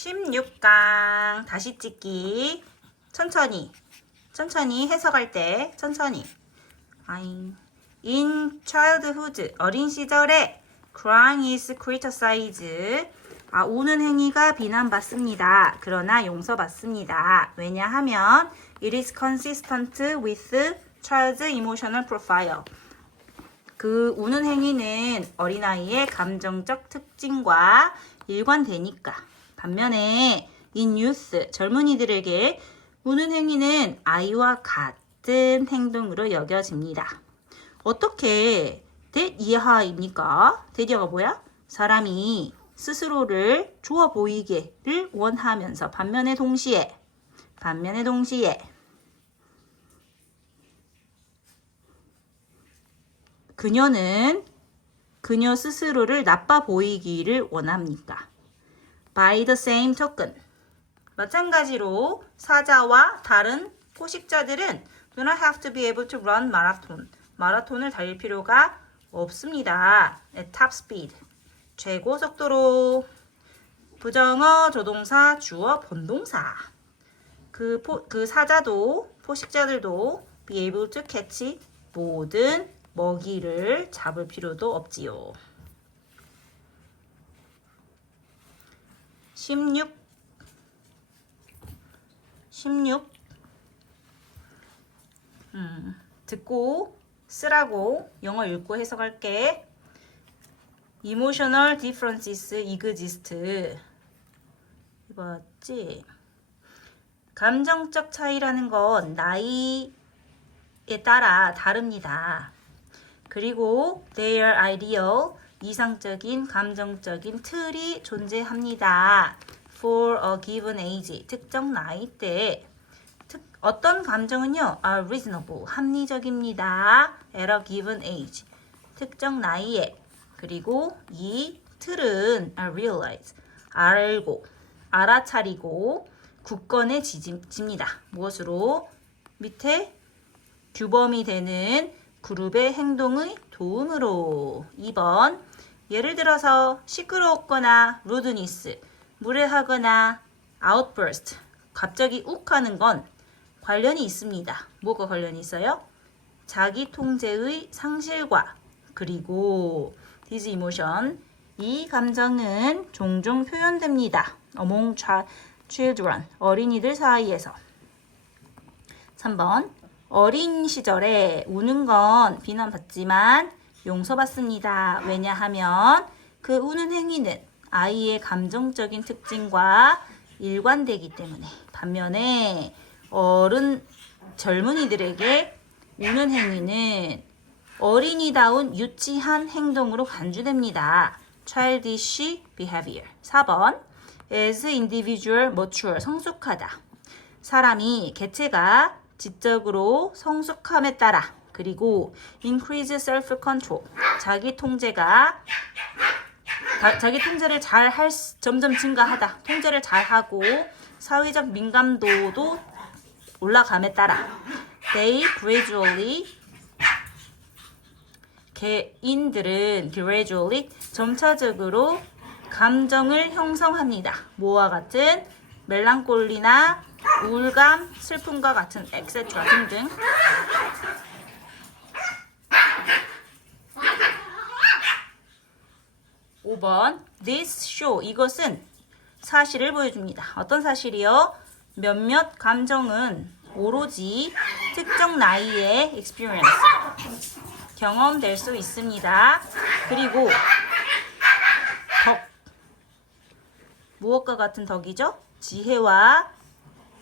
16강 다시 찍기. 천천히 해석할 때 천천히. In childhood, 어린 시절에 crying is criticized. 우는 행위가 비난받습니다. 그러나 용서받습니다. 왜냐하면 it is consistent with child's emotional profile. 그 우는 행위는 어린아이의 감정적 특징과 일관되니까. 반면에 in youth, 젊은이들에게 우는 행위는 아이와 같은 행동으로 여겨집니다. 어떻게 that 이하입니까? that 이하가 뭐야? 사람이 스스로를 좋아 보이게를 원하면서 반면에 동시에 그녀는 그녀 스스로를 나빠 보이기를 원합니까? By the same token, 마찬가지로 사자와 다른 포식자들은 do not have to be able to run marathon. 마라톤을 달릴 필요가 없습니다. At top speed, 최고 속도로. 부정어, 조동사, 주어, 본동사. 그 사자도 포식자들도 be able to catch, 모든 먹이를 잡을 필요도 없지요. 16 듣고 쓰라고 영어 읽고 해석할게. Emotional differences exist. 이거 맞지? 감정적 차이라는 건 나이에 따라 다릅니다. 그리고 their ideal, 이상적인 감정적인 틀이 존재합니다. For a given age, 특정 나이대. 어떤 감정은요, are reasonable, 합리적입니다. At a given age, 특정 나이에. 그리고 이 틀은 are realized, 알고, 알아차리고 굳건해 집니다. 무엇으로? 밑에 규범이 되는 그룹의 행동의 도움으로. 2번, 예를 들어서 시끄러웠거나 rudeness, 무례하거나 outburst, 갑자기 욱하는 건 관련이 있습니다. 뭐가 관련이 있어요? 자기 통제의 상실과 그리고 this emotion, 이 감정은 종종 표현됩니다. among children, 어린이들 사이에서. 3번, 어린 시절에 우는 건 비난받지만 용서받습니다. 왜냐하면 그 우는 행위는 아이의 감정적인 특징과 일관되기 때문에. 반면에 젊은이들에게 우는 행위는 어린이다운 유치한 행동으로 간주됩니다. childish behavior. 4번, as individual mature, 성숙하다. 사람이 개체가 지적으로 성숙함에 따라 그리고 increase self-control, 자기 통제를 점점 증가하다. 통제를 잘하고 사회적 민감도도 올라감에 따라 they gradually, 개인들은 gradually, 점차적으로 감정을 형성합니다. 뭐와 같은? 멜랑콜리나 우울감, 슬픔과 같은 etc. 등등. 5번, this show, 이것은 사실을 보여줍니다. 어떤 사실이요? 몇몇 감정은 오로지 특정 나이의 experience, 경험될 수 있습니다. 그리고 덕, 무엇과 같은 덕이죠? 지혜와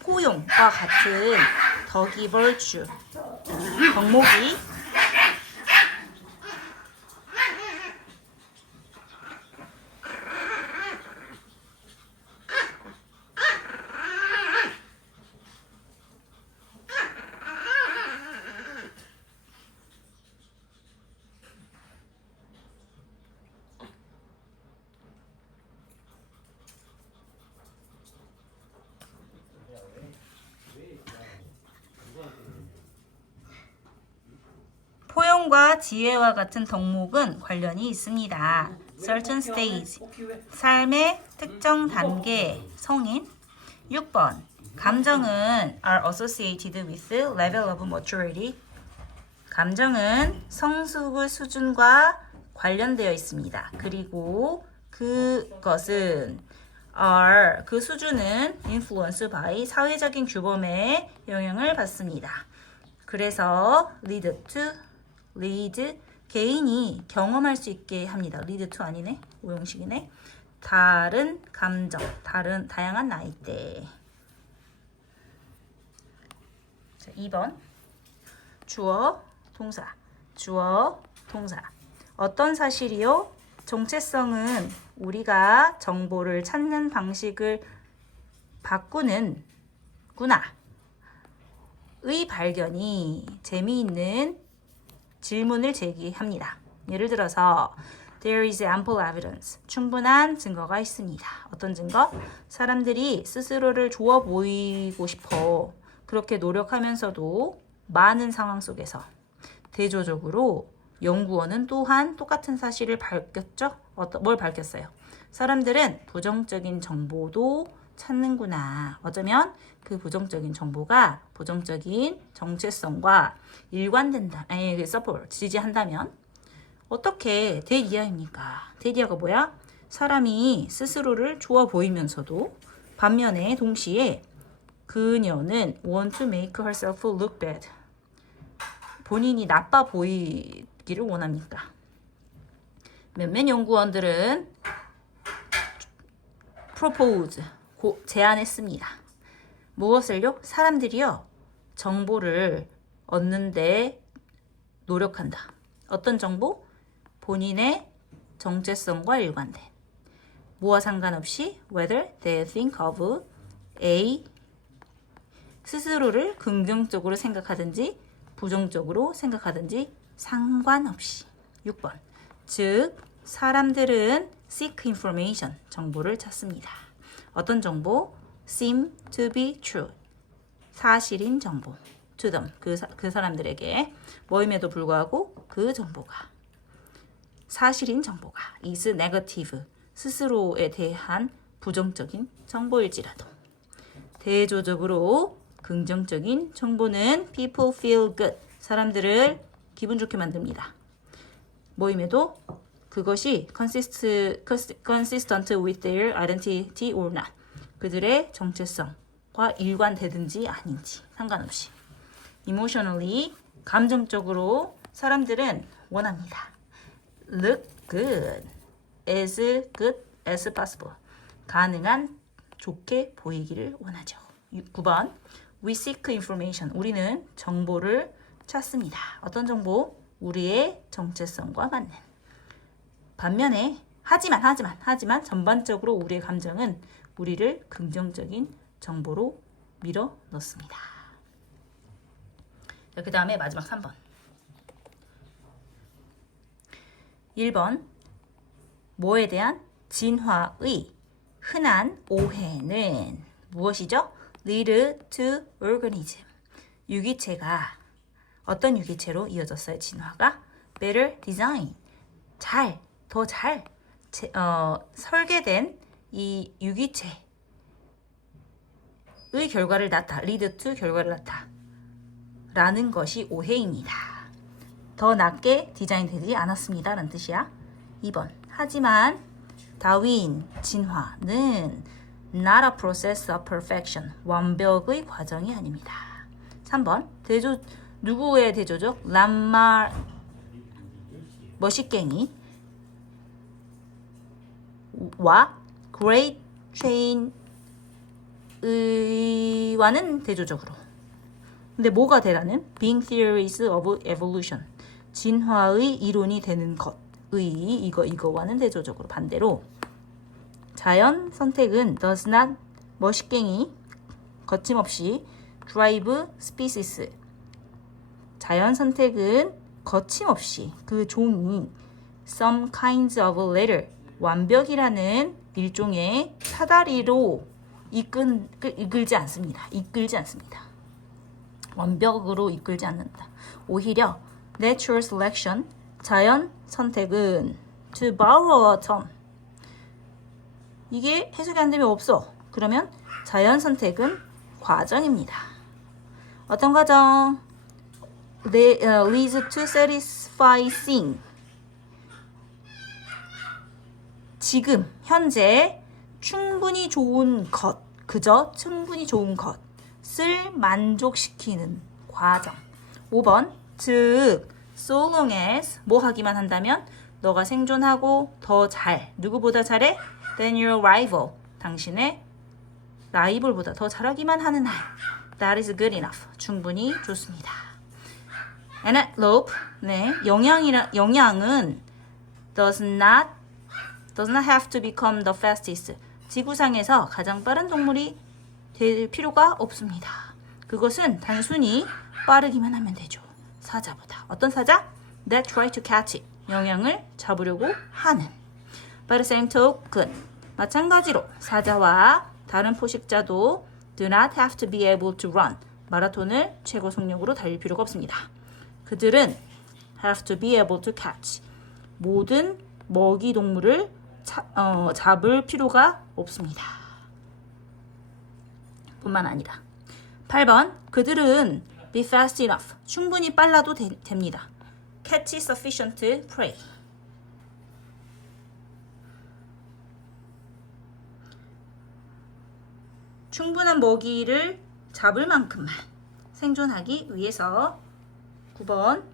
포용과 같은 덕이 virtue, 덕목이 포용과 지혜와 같은 덕목은 관련이 있습니다. certain stage, 삶의 특정 단계, 성인. 6번, 감정은 are associated with level of maturity. 감정은 성숙의 수준과 관련되어 있습니다. 그리고 그것은 are, 그 수준은 influence by, 사회적인 규범에 영향을 받습니다. 그래서 lead, 개인이 경험할 수 있게 합니다. lead to 아니네, 오형식이네. 다른 감정, 다양한 나이대. 자, 2번 주어, 동사, 주어, 동사. 어떤 사실이요? 정체성은 우리가 정보를 찾는 방식을 바꾸는 구나. 의 발견이 재미있는 질문을 제기합니다. 예를 들어서 There is ample evidence. 충분한 증거가 있습니다. 어떤 증거? 사람들이 스스로를 좋아 보이고 싶어. 그렇게 노력하면서도 많은 상황 속에서 대조적으로 연구원은 또한 똑같은 사실을 밝혔죠? 뭘 밝혔어요? 사람들은 부정적인 정보도 찾는구나. 어쩌면 그 부정적인 정보가 부정적인 정체성과 일관된다. support, 지지한다면 어떻게 대이하입니까? 대이하가 뭐야? 사람이 스스로를 좋아 보이면서도 반면에 동시에 그녀는 want to make herself look bad. 본인이 나빠 보이기를 원합니까? 몇몇 연구원들은 propose, 제안했습니다. 무엇을요? 사람들이요, 정보를 얻는데 노력한다. 어떤 정보? 본인의 정체성과 일관된. 뭐와 상관없이 whether they think of A, 스스로를 긍정적으로 생각하든지 부정적으로 생각하든지 상관없이. 6번. 즉, 사람들은 seek information, 정보를 찾습니다. 어떤 정보? seem to be true, 사실인 정보. to them, 그 사람들에게. 뭐임에도 불구하고 그 정보가, 사실인 정보가 is negative, 스스로에 대한 부정적인 정보일지라도. 대조적으로 긍정적인 정보는 people feel good, 사람들을 기분 좋게 만듭니다. 뭐임에도 그것이 consistent with their identity or not, 그들의 정체성과 일관되든지 아닌지 상관없이. emotionally, 감정적으로 사람들은 원합니다. look good, as good as possible, 가능한 좋게 보이기를 원하죠. 9번. We seek information, 우리는 정보를 찾습니다. 어떤 정보? 우리의 정체성과 맞는. 반면에 하지만 전반적으로 우리의 감정은 우리를 긍정적인 정보로 밀어 넣습니다. 그 다음에 마지막 3번. 1번. 뭐에 대한? 진화의 흔한 오해는 무엇이죠? lead to organism, 유기체가 어떤 유기체로 이어졌어요? 진화가 better design, 더 잘 설계된 이 유기체의 결과를 낳다. lead to, 결과를 낳다 라는 것이 오해입니다. 더 낮게 디자인되지 않았습니다 라는 뜻이야. 2번. 하지만 다윈 진화는 not a process of perfection, 완벽의 과정이 아닙니다. 3번. 누구의 대조적? 람말 머시갱이와 Great Chain의와는 대조적으로. 근데 뭐가 되라는? Being theories of evolution, 진화의 이론이 되는 것의 이거와는 대조적으로 반대로. 자연 선택은 does not, 머시갱이 거침없이 drive species, 자연 선택은 거침없이 그 종이 some kinds of letter, 완벽이라는 일종의 사다리로 이끌지 않습니다. 완벽으로 이끌지 않는다. 오히려 natural selection, 자연 선택은 to borrow a term. 이게 해석이 안 되면 없어. 그러면 자연 선택은 과정입니다. 어떤 과정? leads to satisfying. 지금 현재 충분히 좋은 것, 그저 충분히 좋은 것을 만족시키는 과정. 5번, 즉 so long as 뭐 하기만 한다면 너가 생존하고 더 잘, 누구보다 잘해? than your rival, 당신의 라이벌보다 더 잘하기만 하는 한. That is good enough, 충분히 좋습니다. Antelope, 네, 영양은 does not have to become the fastest. 지구상에서 가장 빠른 동물이 될 필요가 없습니다. 그것은 단순히 빠르기만 하면 되죠. 사자보다. 어떤 사자? That try to catch it. 영양을 잡으려고 하는. By the same token, 마찬가지로 사자와 다른 포식자도 do not have to be able to run. 마라톤을 최고 속력으로 달릴 필요가 없습니다. 그들은 have to be able to catch. 모든 먹이 동물을 잡을 필요가 없습니다. 뿐만 아니라 8번, 그들은 be fast enough. 충분히 빨라도 됩니다. catch sufficient prey. 충분한 먹이를 잡을 만큼만 생존하기 위해서. 9번,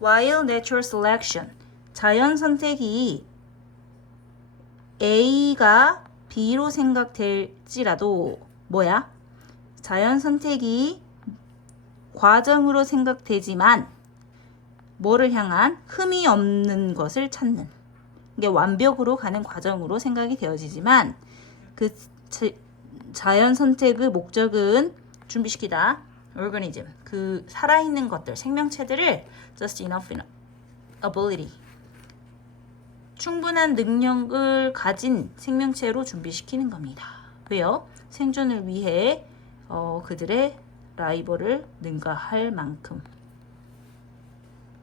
while natural selection, 자연 선택이 A가 B로 생각될지라도 뭐야? 자연 선택이 과정으로 생각되지만 뭐를 향한 흠이 없는 것을 찾는, 이게 완벽으로 가는 과정으로 생각이 되어지지만 그 자연 선택의 목적은 준비시키다. organism, 그 살아있는 것들, 생명체들을 just enough ability, 충분한 능력을 가진 생명체로 준비시키는 겁니다. 왜요? 생존을 위해 그들의 라이벌을 능가할 만큼.